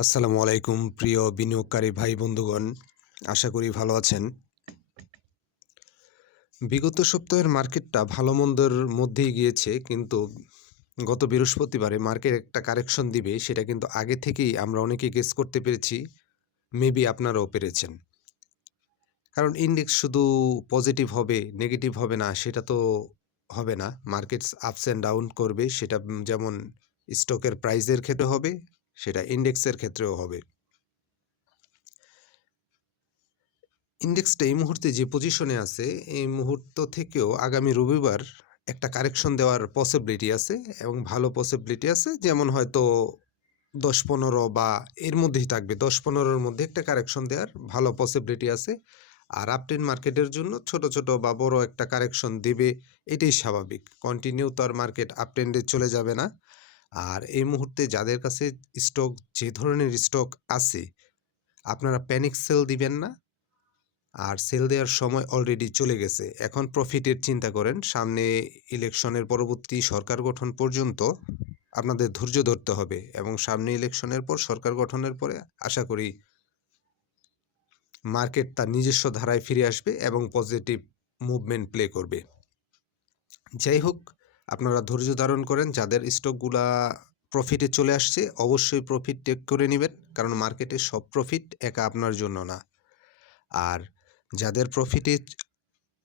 আসসালামু আলাইকুম প্রিয় বিনিয়োগকারী ভাই বন্ধুগণ, আশা করি ভালো আছেন। বিগত সপ্তাহের মার্কেটটা ভালো মন্দের মধ্যেই গিয়েছে, কিন্তু গত বৃহস্পতিবারে মার্কেট একটা কারেকশন দিবে সেটা কিন্তু আগে থেকেই আমরা অনেকে গেস করতে পেরেছি। মেবি আপনারাও পেরেছেন, কারণ ইন্ডেক্স শুধু পজিটিভ হবে নেগেটিভ হবে না সেটা তো হবে না। মার্কেটস আপস অ্যান্ড ডাউন করবে, সেটা যেমন স্টকের প্রাইসের ক্ষেত্রে হবে, সেটা ইন্ডেক্সের ক্ষেত্রেও হবে। ইন্ডেক্সটা এই মুহূর্তে যে পজিশনে আছে, এই মুহূর্ত থেকেও আগামী রবিবার একটা কারেকশন দেওয়ার পসিবিলিটি আছে, এবং ভালো পসিবিলিটি আছে। যেমন হয়তো 10-15 বা এর মধ্যেই থাকবে, 10-15-র মধ্যে একটা কারেকশন দেওয়ার ভালো পসিবিলিটি আছে। আর আপট্রেন্ড মার্কেটের জন্য ছোট ছোট বা বড় একটা কারেকশন দেবে, এটাই স্বাভাবিক। কন্টিনিউ তো আর মার্কেট আপট্রেন্ডে চলে যাবে না। আর এই মুহূর্তে যাদের কাছে স্টক, যে ধরনের স্টক আছে, আপনারা প্যানিক সেল দিবেন না। আর সেল দেওয়ার সময় অলরেডি চলে গেছে। এখন প্রফিটের চিন্তা করেন। সামনে ইলেকশনের পরবর্তী সরকার গঠন পর্যন্ত আপনাদের ধৈর্য ধরতে হবে, এবং সামনে ইলেকশনের পর সরকার গঠনের পরে আশা করি মার্কেট তার নিজস্ব ধারায় ফিরে আসবে এবং পজিটিভ মুভমেন্ট প্লে করবে। যাই হোক, আপনারা ধৈর্য ধারণ করেন। যাদের স্টকগুলা প্রফিটে চলে আসছে অবশ্যই প্রফিট টেক করে নেবেন, কারণ মার্কেটে সব প্রফিট একা আপনার জন্য না। আর যাদের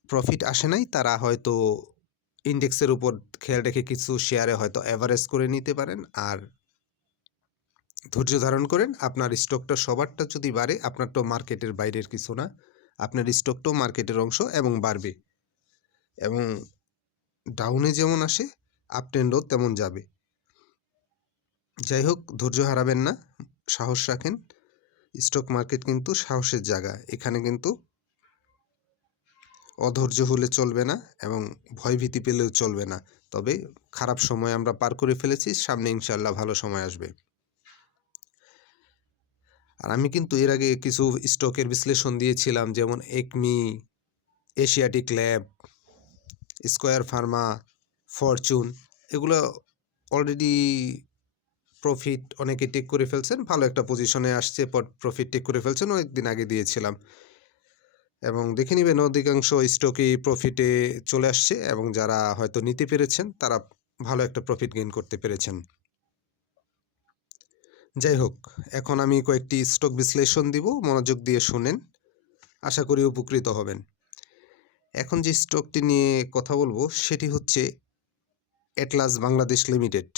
প্রফিট আসে নাই তারা হয়তো ইন্ডেক্সের উপর খেয়াল রেখে কিছু শেয়ারে হয়তো অ্যাভারেজ করে নিতে পারেন। আর ধৈর্য ধারণ করেন। আপনার স্টকটা সবারটা যদি বাড়ে, আপনার তো মার্কেটের বাইরের কিছু না, আপনার স্টকটাও মার্কেটের অংশ এবং বাড়বে। এবং ডাউনে যেমন আসে আপ ট্রেন্ডও তেমন যাবে। যাই হোক, ধৈর্য হারাবেন না, সাহস রাখেন। স্টক মার্কেট কিন্তু সাহসের জায়গা। এখানে কিন্তু অধৈর্য হলে চলবে না এবং ভয়ভীতি পেলেও চলবে না। তবে খারাপ সময় আমরা পার করে ফেলেছি, সামনে ইনশাল্লাহ ভালো সময় আসবে। আর আমি কিন্তু এর আগে কিছু স্টকের বিশ্লেষণ দিয়েছিলাম, যেমন Acme, Asiatic lab, square Pharma, Fortune. এগুলো অলরেডি প্রফিট অনেকে টেক করে ফেলছেন, ভালো একটা পজিশনে আসছে, প্রফিট টেক করে ফেলছেন, অনেকদিন আগে দিয়েছিলাম। এবং দেখে নেবেন অধিকাংশ স্টকই প্রফিটে চলে আসছে, এবং যারা হয়তো নিতে পেরেছেন তারা ভালো একটা প্রফিট গেইন করতে পেরেছেন। যাই হোক, এখন আমি কয়েকটি স্টক বিশ্লেষণ দিব, মনোযোগ দিয়ে শুনেন, আশা করি উপকৃত হবেন। এখন যে স্টকটি নিয়ে কথা বলবো সেটি হচ্ছে এটলাস বাংলাদেশ লিমিটেড,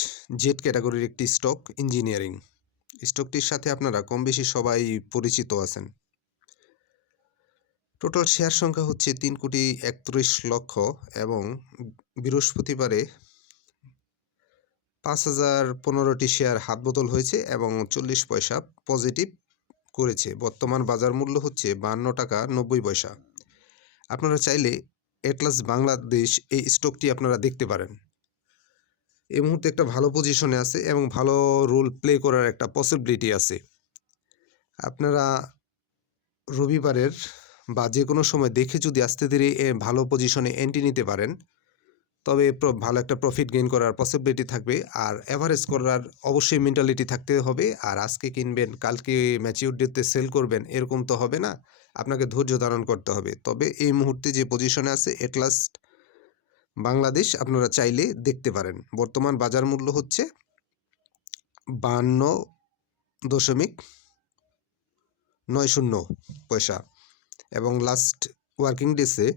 জেড ক্যাটাগরির একটি স্টক, ইঞ্জিনিয়ারিং। স্টকটির সাথে আপনারা কম বেশি সবাই পরিচিত আছেন। টোটাল শেয়ার সংখ্যা হচ্ছে 3,31,00,000 এবং বৃহস্পতিবারে 5,015টি শেয়ার হাত বদল হয়েছে এবং 40 পয়সা পজিটিভ করেছে। বর্তমান বাজার মূল্য হচ্ছে 52 টাকা 90 পয়সা। আপনারা চাইলে এটলাস বাংলাদেশ এই স্টকটি আপনারা দেখতে পারেন। এই মুহূর্তে একটা ভালো পজিশনে আছে এবং ভালো রোল প্লে করার একটা পসিবিলিটি আছে। আপনারা রবিবারের বা যে কোনো সময় দেখে যদি আস্তে ধীরে ভালো পজিশনে এন্ট্রি নিতে পারেন, তবে ভালো একটা প্রফিট গেইন করার পসিবিলিটি থাকবে। আর অ্যাভারেজ করার অবশ্যই মেন্টালিটি থাকতে হবে। আর আজকে কিনবেন কালকে ম্যাচিউর ডেতে সেল করবেন, এরকম তো হবে না। আপনাকে ধৈর্য ধারণ করতে হবে। তবে এই মুহূর্তে যে পজিশনে আছে এটলাস বাংলাদেশ, আপনারা চাইলে দেখতে পারেন। বর্তমান বাজার মূল্য হচ্ছে 52.90 পয়সা এবং লাস্ট ওয়ার্কিং ডেসে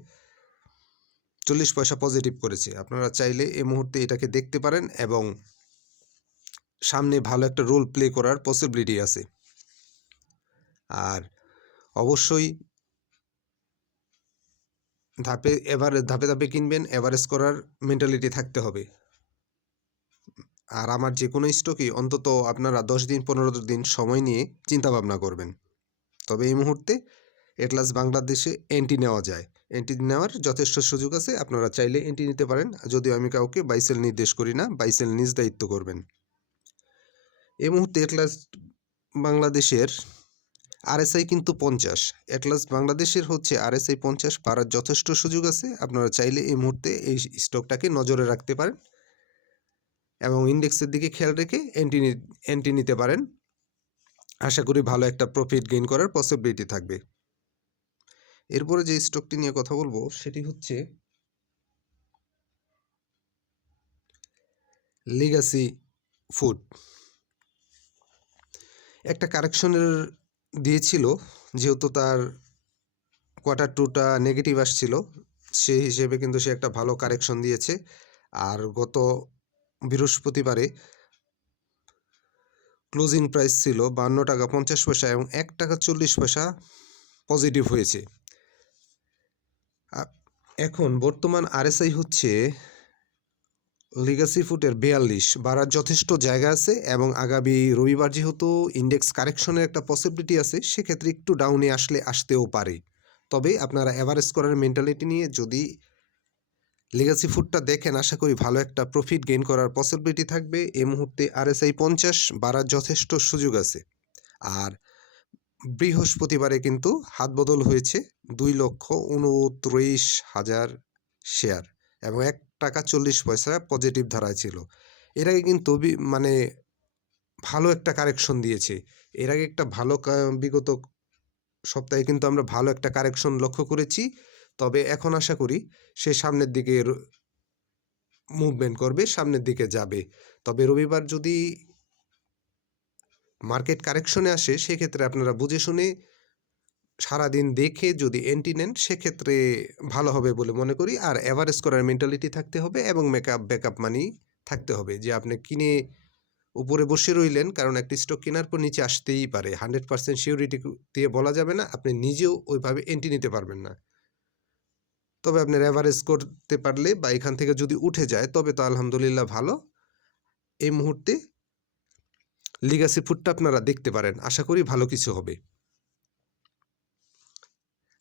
40 পয়সা পজিটিভ করেছে। আপনারা চাইলে এই মুহূর্তে এটাকে দেখতে পারেন এবং সামনে ভালো একটা রোল প্লে করার পসিবিলিটি আছে। আর অবশ্যই ধাপে ধাপে কিনবেন, এভারেজ করার মেন্টালিটি থাকতে হবে। আর আমার যে কোনো স্টকই অন্তত আপনারা 10 দিন 15 দিন সময় নিয়ে চিন্তা ভাবনা করবেন। তবে এই মুহূর্তে এটলাস বাংলাদেশে এন্ট্রি নেওয়া যায়, এন্ট্রি নেওয়ার যথেষ্ট সুযোগ আছে। আপনারা চাইলে এন্ট্রি নিতে পারেন, যদিও আমি কাউকে বাইসেল নির্দেশ করি না, বাইসেল নিজ দায়িত্ব করবেন। এই মুহূর্তে এটলাস বাংলাদেশের আরএসআই কিন্তু 50। এটলাস বাংলাদেশের হচ্ছে আরএসআই 50 পারার যথেষ্ট সুযোগ আছে। আপনারা চাইলে এই মুহূর্তে এই স্টকটাকে নজরে রাখতে পারেন এবং ইন্ডেক্সের দিকে খেয়াল রেখে এন্ট্রি নিতে পারেন। আশা করি ভালো একটা প্রফিট গেইন করার পসিবিলিটি থাকবে। এরপরে যে স্টকটি নিয়ে কথা বলবো সেটি হচ্ছে লিগ্যাসি ফুড। একটা কারেকশনের দিয়েছিল, যেহেতু তার Q2টা নেগেটিভ আসছিল, সেই হিসেবে কিন্তু সে একটা ভালো কারেকশন দিয়েছে। আর গত বৃহস্পতিবারে ক্লোজিং প্রাইস ছিল 52 টাকা 50 পয়সা এবং 1 টাকা 40 পয়সা পজিটিভ হয়েছে। এখন বর্তমান RSI হচ্ছে লিগ্যাসি ফুডের 42, বাড়ার যথেষ্ট জায়গা আছে এবং আগামী রবিবার যেহেতু ইন্ডেক্স কারেকশনের একটা পসিবিলিটি আছে, সেক্ষেত্রে একটু ডাউনে আসতেও পারে। তবে আপনারা অ্যাভারেজ করার মেন্টালিটি নিয়ে যদি লিগ্যাসি ফুডটা দেখেন, আশা করি ভালো একটা প্রফিট গেইন করার পসিবিলিটি থাকবে। এই মুহূর্তে RSI 50, বাড়ার যথেষ্ট সুযোগ আছে। আর বৃহস্পতিবারে কিন্তু হাত বদল হয়েছে 2,29,000 শেয়ার এবং 1 টাকা 40 পয়সা পজিটিভ ধারায় ছিল। এর আগে কিন্তু মানে ভালো একটা কারেকশন দিয়েছে। এর আগে একটা ভালো বিগত সপ্তাহে কিন্তু আমরা ভালো একটা কারেকশন লক্ষ্য করেছি। তবে এখন আশা করি সে সামনের দিকে মুভমেন্ট করবে, সামনের দিকে যাবে। তবে রবিবার যদি মার্কেট কারেকশনে আসে, সেক্ষেত্রে আপনারা বুঝে শুনে সারাদিন দেখে যদি এন্ট্রি নেন, সেক্ষেত্রে ভালো হবে বলে মনে করি। আর অ্যাভারেজ করার মেন্টালিটি থাকতে হবে এবং ব্যাকআপ মানি থাকতে হবে, যে আপনি কিনে উপরে বসে রইলেন, কারণ একটা স্টক কেনার পর নিচে আসতেই পারে। 100% সিওরিটি দিয়ে বলা যাবে না, আপনি নিজেও ওইভাবে এন্ট্রি নিতে পারবেন না। তবে আপনার অ্যাভারেজ করতে পারলে বা এখান থেকে যদি উঠে যায়, তবে তো আলহামদুলিল্লাহ ভালো। এই মুহূর্তে লিগ্যাসি ফুডটা আপনারা দেখতে পারেন, আশা করি ভালো কিছু হবে।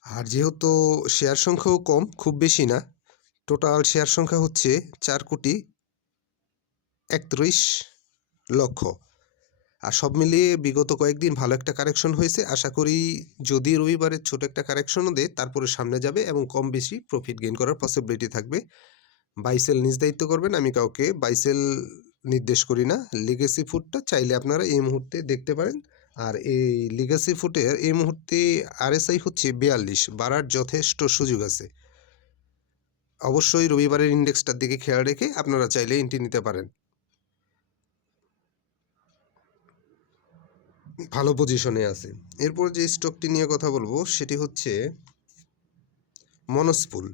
আর যেহেতু শেয়ার সংখ্যাও কম, খুব বেশি না, টোটাল শেয়ার সংখ্যা হচ্ছে 4,31,00,000। আর সব মিলিয়ে বিগত কয়েকদিন ভালো একটা কারেকশন হয়েছে। আশা করি যদি রবিবারে ছোট একটা কারেকশনও দেয়, তারপরে সামনে যাবে এবং কম বেশি প্রফিট গেইন করার পসিবিলিটি থাকবে। বাইসেল নিজ দায়িত্ব করবেন, আমি কাউকে বাইসেল নির্দেশ করি না। লিগ্যাসি ফুডটা চাইলে আপনারা এই মুহূর্তে দেখতে পারেন। আর এই লিগ্যাসি ফুডের এই মুহূর্তে RSI হচ্ছে 42, বাড়ার যথেষ্ট সুযোগ আছে। অবশ্যই রবিবারের ইন্ডেক্সটার দিকে খেয়াল রেখে আপনারা চাইলে এন্ট্রি নিতে পারেন। ভালো পজিশনে আছে। এরপর যে স্টকটি নিয়ে কথা বলবো সেটি হচ্ছে Monospool.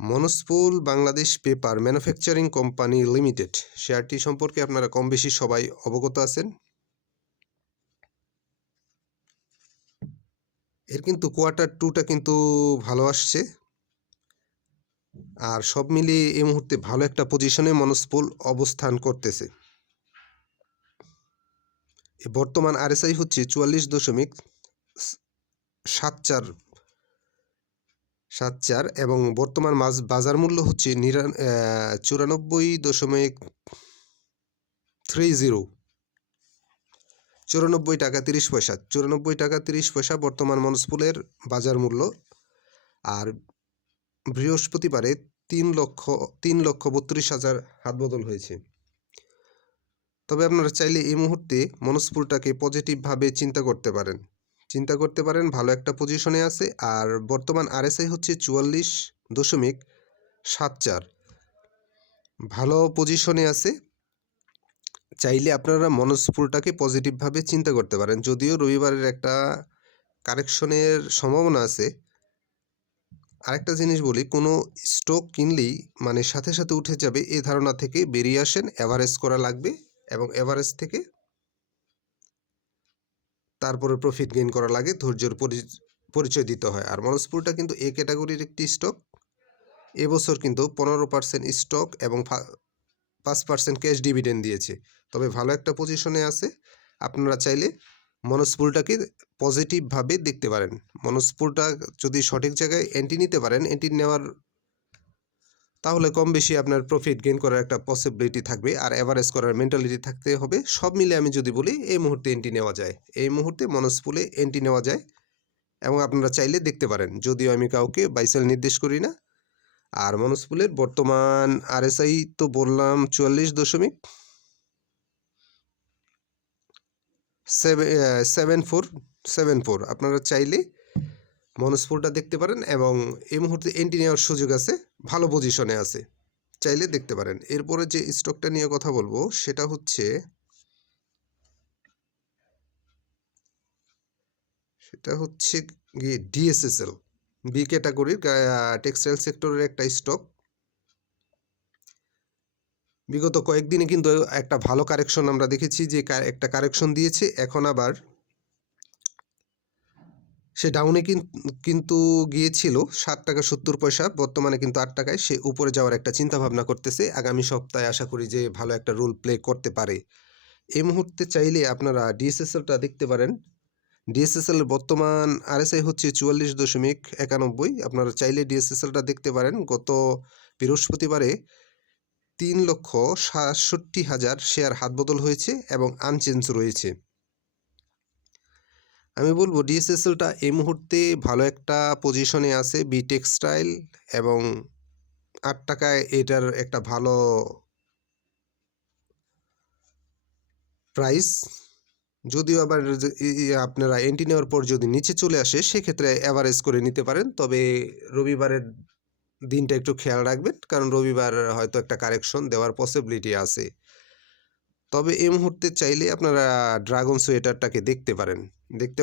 Monospool Bangladesh paper manufacturing company limited. শেয়ারটি সম্পর্কে আপনারা কম বেশি সবাই অবগত আছেন। এর কিন্তু Q2টা কিন্তু ভালো আসছে। আর সব মিলিয়ে এই মুহূর্তে ভালো একটা পজিশনে মনসপুল অবস্থান করতেছে। বর্তমান RSI হচ্ছে 44.74 এবং বর্তমান বাজার মূল্য হচ্ছে 94.30, 94 টাকা 30 পয়সা। 94 টাকা 30 পয়সা বর্তমান মনসপুলের বাজার মূল্য। আর বৃহস্পতিবারে 3,32,000 হাত বদল হয়েছে। তবে আপনারা চাইলে এই মুহূর্তে মনসপুলটাকে পজিটিভভাবে চিন্তা করতে পারেন, ভালো একটা পজিশনে আছে। আর বর্তমান RSI হচ্ছে 44.74, ভালো পজিশনে আছে। চাইলে আপনারা মনসপুলটাকে পজিটিভভাবে চিন্তা করতে পারেন। যদিও রবিবারের একটা কারেকশনের সম্ভাবনা আছে। আরেকটা জিনিস বলি, কোনো স্টক কিনলেই মানে সাথে সাথে উঠে যাবে এই ধারণা থেকে বেরিয়ে আসেন। অ্যাভারেজ করা লাগবে এবং অ্যাভারেজ থেকে তারপরে প্রফিট গেইন করা লাগে, ধৈর্যের পরিচয় দিতে হয়। আর মনসপুলটা কিন্তু এ ক্যাটাগরির একটি স্টক। এবছর কিন্তু 15% স্টক এবং 5% ক্যাশ ডিভিডেন্ড দিয়েছে। তবে ভালো একটা পজিশনে আছে। আপনারা চাইলে মনসপুলটাকে পজিটিভভাবে দেখতে পারেন। মনসপুলটা যদি সঠিক জায়গায় এন্ট্রি নিতে পারেন, এন্ট্রি নেওয়ার তাহলে কম বেশি আপনার প্রফিট গেইন করার একটা পসিবিলিটি থাকবে। আর অ্যাভারেজ করার মেন্টালিটি থাকতে হবে। সব মিলে আমি যদি বলি, এই মুহূর্তে এন্ট্রি নেওয়া যায়, এই মুহূর্তে মনসপুলে এন্ট্রি নেওয়া যায় এবং আপনারা চাইলে দেখতে পারেন। যদিও আমি কাউকে বাইসেল নির্দেশ করি না। আর মনসপুলের বর্তমান RSI তো বললাম 44 দশমিক 7474 আপনারা চাইলে মনোস্পোর্টটা দেখতে পারেন এবং এই মুহূর্তে এন্ট্রি নেওয়ার সুযোগ আছে, ভালো পজিশনে আছে, চাইলে দেখতে পারেন। এরপরে যে স্টকটা নিয়ে কথা বলবো সেটা হচ্ছে গিয়ে ডিএসএসএল, বি ক্যাটাগরির টেক্সটাইল সেক্টরের একটা স্টক। বিগত কয়েকদিনে কিন্তু একটা ভালো কারেকশন আমরা দেখেছি, যে একটা কারেকশন দিয়েছে, এখন আবার সে ডাউনে কিন্তু গিয়েছিল 7 টাকা 70 পয়সা, বর্তমানে কিন্তু 8 টাকায় সে উপরে যাওয়ার একটা চিন্তা ভাবনা করতেছে। আগামী সপ্তাহে আশা করি যে ভালো একটা রোল প্লে করতে পারে। এই মুহূর্তে চাইলে আপনারা ডিএসএসএলটা দেখতে পারেন। ডিএসএসএল এর বর্তমান আরএসআই হচ্ছে 44.91। আপনারা চাইলে ডিএসএসএলটা দেখতে পারেন। গত বৃহস্পতিবারে 3,67,000 শেয়ার হাতবদল হয়েছে এবং আনচেঞ্জ রয়েছে। আমি বলবো ডিএসএসএলটা এই মুহূর্তে ভালো একটা পজিশনে আছে, বি টেক্সটাইল, এবং 8 টাকায় এটার একটা ভালো প্রাইস। যদিও আবার আপনারা এন্ট্রি নেওয়ার পর যদি নিচে চলে আসে সেক্ষেত্রে অ্যাভারেজ করে নিতে পারেন, তবে রবিবারের দিনটা একটু খেয়াল রাখবেন, কারণ রবিবার হয়তো একটা কারেকশন দেওয়ার পসিবিলিটি আছে। তবে এই মুহূর্তে চাইলে আপনারা ড্রাগন সোয়েটারটাকে দেখতে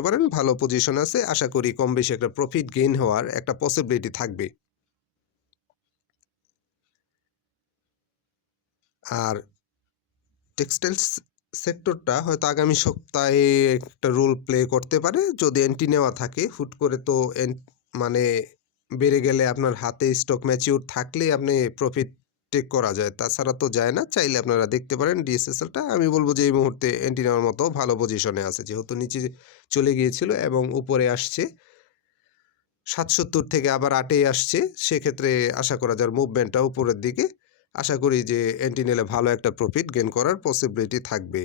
পারেন, ভালো পজিশন আছে, আশা করি কম বেশি একটা প্রফিট গেইন হওয়ার একটা পসিবিলিটি থাকবে। আর টেক্সটাইল সেক্টরটা হয়তো আগামী সপ্তাহে একটা রোল প্লে করতে পারে, যদি এন্ট্রি নেওয়া থাকে। হুট করে তো মানে বেড়ে গেলে আপনার হাতে স্টক ম্যাচিউর থাকলে আপনি প্রফিট টেক করা যায়, তাছাড়া তো যায় না। চাইলে আপনারা দেখতে পারেন ডিএসএসএলটা। আমি বলবো যে এই মুহূর্তে এন্ট্রি নেওয়ার মতো ভালো পজিশনে আছে, যেহেতু নিচে চলে গিয়েছিল এবং উপরে আসছে 77 থেকে আবার 8-এ আসছে, সেক্ষেত্রে আশা করা যায় মুভমেন্টটা উপরের দিকে। আশা করি যে এন্ট্রি নিলে ভালো একটা প্রফিট গেইন করার পসিবিলিটি থাকবে।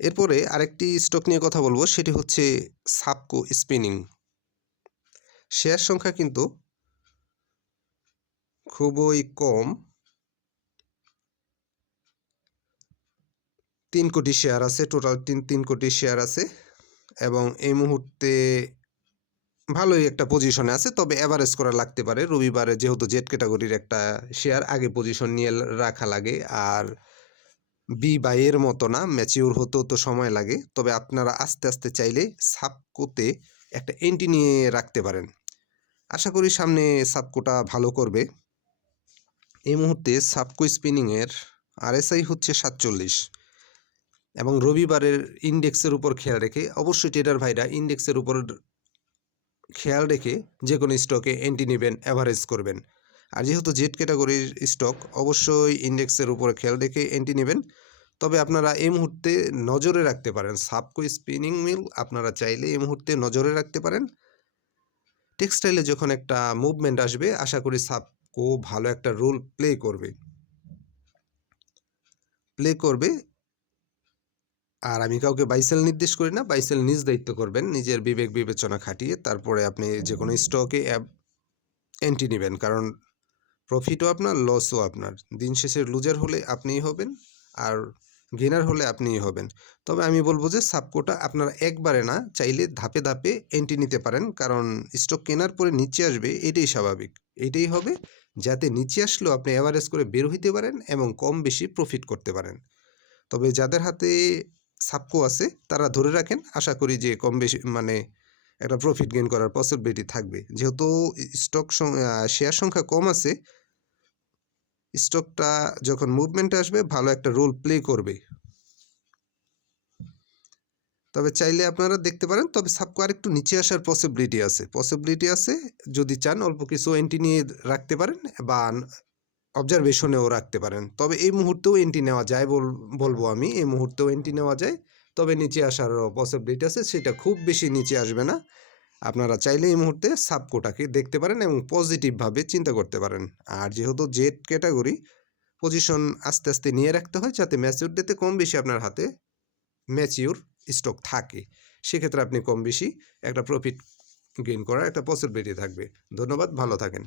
এরপরে আরেকটি স্টক নিয়ে কথা বলবো, সেটি হচ্ছে সাবকো স্পিনিং। শেয়ার সংখ্যা কিন্তু খুবই কম, 3 কোটি শেয়ার আছে, টোটাল 3 কোটি শেয়ার আছে, এবং এই মুহূর্তে ভালোই একটা পজিশনে আছে, তবে অ্যাভারেজ করা লাগতে পারে। রবিবারে যেহেতু জেড ক্যাটাগরির একটা শেয়ার, আগে পজিশন নিয়ে রাখা লাগে, আর বি বাইয়ের মতো না, ম্যাচিউর হতেও তো সময় লাগে। তবে আপনারা আস্তে আস্তে চাইলে সাবকোতে একটা এন্ট্রি নিয়ে রাখতে পারেন। আশা করি সামনে সাবকোটা ভালো করবে। এই মুহূর্তে সাবকো স্পিনিংয়ের আরএসআই হচ্ছে 47, এবং রবিবারের ইন্ডেক্সের উপর খেয়াল রেখে, অবশ্যই ট্রেডার ভাইরা ইন্ডেক্সের উপর খেয়াল রেখে যে কোনো স্টকে এন্ট্রি নেবেন, অ্যাভারেজ করবেন। আর যেহেতু জেড ক্যাটাগরির স্টক, অবশ্যই ইন্ডেক্সের উপর খেয়াল রেখে এন্ট্রি নেবেন। তবে আপনারা এই মুহূর্তে নজরে রাখতে পারেন সাবকো স্পিনিং মিল, আপনারা চাইলে এই মুহূর্তে নজরে রাখতে পারেন। টেক্সটাইলে যখন একটা মুভমেন্ট আসবে, আশা করি সাবকো ভালো একটা রোল প্লে করবে। আর আমি কাউকে বাইসেল নির্দেশ করি না, বাইসেল নিজ দায়িত্ব করবেন, নিজের বিবেক বিবেচনা খাটিয়ে তারপরে আপনি যে কোনো স্টকে এন্ট্রি নেবেন, কারণ প্রফিটও আপনার, লসও আপনার। দিন শেষে লুজার হলে আপনিই হবেন, আর গেনার হলে আপনিই হবেন। তবে আমি বলবো যে সাবকোটা আপনারা একবারে না, চাইলে ধাপে ধাপে এন্ট্রি নিতে পারেন, কারণ স্টক কেনার পরে নিচে আসবে, এটাই স্বাভাবিক, এটাই হবে, যাতে নিচে আসলেও আপনি অ্যাভারেজ করে বের হইতে পারেন এবং কম বেশি প্রফিট করতে পারেন। তবে যাদের হাতে সাবকো আছে তারা ধরে রাখেন, আশা করি যে কম বেশি মানে একটা প্রফিট গেইন করার পসিবিলিটি থাকবে। যেহেতু শেয়ার সংখ্যা কম আছে, স্টকটা যখন মুভমেন্টে আসবে ভালো একটা রোল প্লে করবে। তবে চাইলে আপনারা দেখতে পারেন, তবে সাবকো আরেকটু নিচে আসার পসিবিলিটি আছে। যদি চান অল্প কিছু এন্ট্রি নিয়ে রাখতে পারেন বা অবজারভেশনেও রাখতে পারেন। তবে এই মুহূর্তেও এন্ট্রি নেওয়া যায়, বলবো আমি, এই মুহূর্তেও এন্ট্রি নেওয়া যায়। তবে নিচে আসার পসিবিলিটি আছে, সেটা খুব বেশি নিচে আসবে না। আপনারা চাইলে এই মুহূর্তে সাবকোটাকে দেখতে পারেন এবং পজিটিভভাবে চিন্তা করতে পারেন। আর যেহেতু জেড ক্যাটাগরি, পজিশন আস্তে আস্তে নিয়ে রাখতে হয়, যাতে ম্যাচিউর ডেতে কম বেশি আপনার হাতে ম্যাচিউর স্টক থাকে, সেক্ষেত্রে আপনি কম বেশি একটা প্রফিট গেইন করার একটা পসিবিলিটি থাকবে। ধন্যবাদ, ভালো থাকেন।